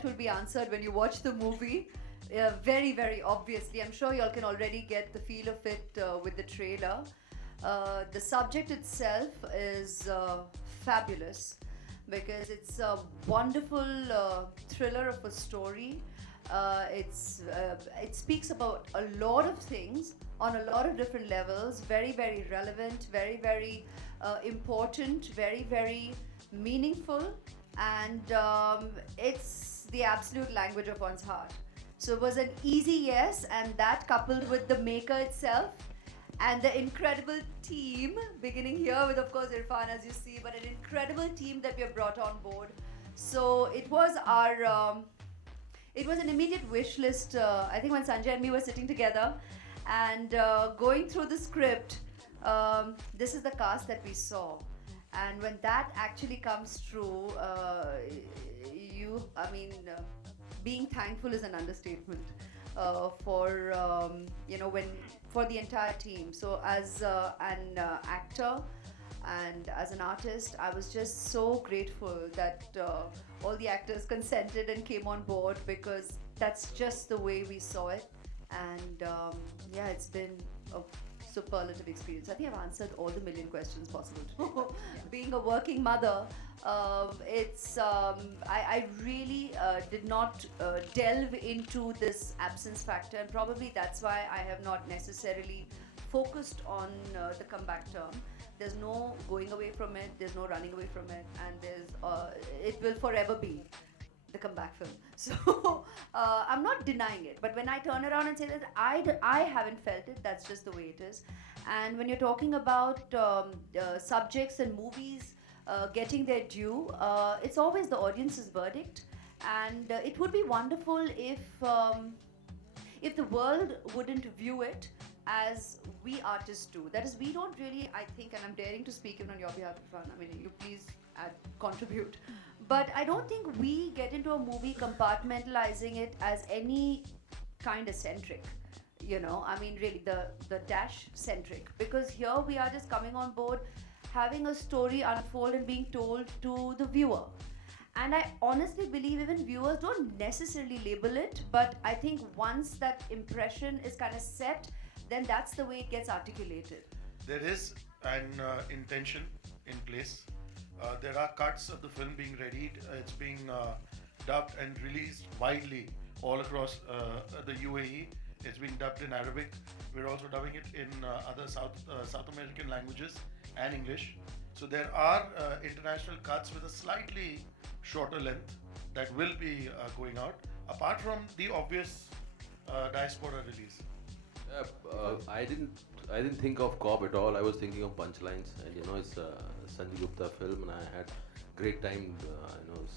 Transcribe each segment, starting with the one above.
lot will be answered when you watch the movie. Very, very obviously. I'm sure you all can already get the feel of it with the trailer. The subject itself is fabulous because it's a wonderful thriller of a story. It speaks about a lot of things on a lot of different levels. Very, very relevant, very, very important, very, very meaningful, and it's the absolute language of one's heart. So it was an easy yes, and that coupled with the maker itself and the incredible team, beginning here with, of course, Irrfan, as you see, but an incredible team that we have brought on board. So it was it was an immediate wish list. I think when Sanjay and me were sitting together and going through the script, this is the cast that we saw. And when that actually comes true, being thankful is an understatement for for the entire team. So as an actor and as an artist, I was just so grateful that all the actors consented and came on board, because that's just the way we saw it. And yeah, it's been a superlative experience. I think I've answered all the million questions possible today. Being a working mother, I really did not delve into this absence factor, and probably that's why I have not necessarily focused on the comeback term. There's no going away from it, there's no running away from it, and it will forever be the comeback film. So I'm not denying it, but when I turn around and say that I haven't felt it, that's just the way it is. And when you're talking about subjects and movies getting their due, it's always the audience's verdict, and it would be wonderful if the world wouldn't view it as we artists do. That is, we don't really, I think, and I'm daring to speak even on your behalf, Irrfan, I mean, you please contribute. But I don't think we get into a movie compartmentalizing it as any kind of centric, I mean, really the dash centric, because here we are just coming on board, having a story unfold and being told to the viewer. And I honestly believe even viewers don't necessarily label it, but I think once that impression is kind of set, then that's the way it gets articulated. There is an intention in place. There are cuts of the film being readied. It's being dubbed and released widely all across the UAE. It's being dubbed in Arabic. We're also dubbing it in other South American languages and English. So there are international cuts with a slightly shorter length that will be going out, apart from the obvious diaspora release. I didn't think of Cobb at all. I was thinking of punchlines, and it's a Sanjay Gupta film, and I had great time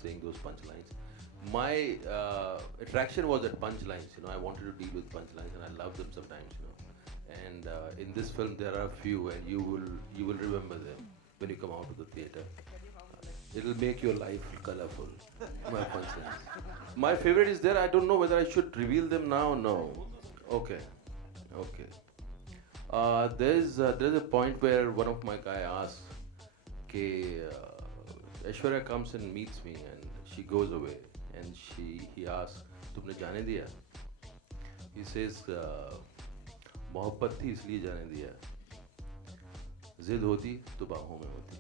saying those punchlines. My attraction was at punchlines. I wanted to deal with punchlines, and I love them sometimes. And in this film there are a few, and you will remember them when you come out of the theater. It'll make your life colorful. My punchlines. My favorite is there. I don't know whether I should reveal them now. No. Okay. There's a point where one of my guy asks, Aishwarya comes and meets me, and she goes away, and he asks, तुमने जाने दिया? He says, मोहब्बत थी इसलिए जाने दिया, जिद होती तो बाहों में होती.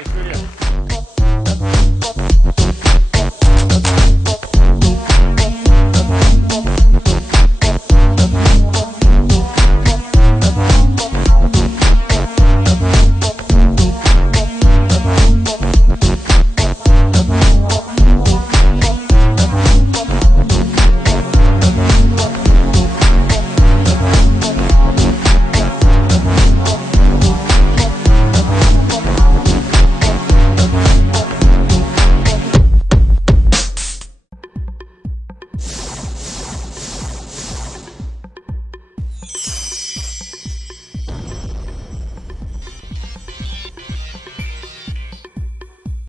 Aishwarya.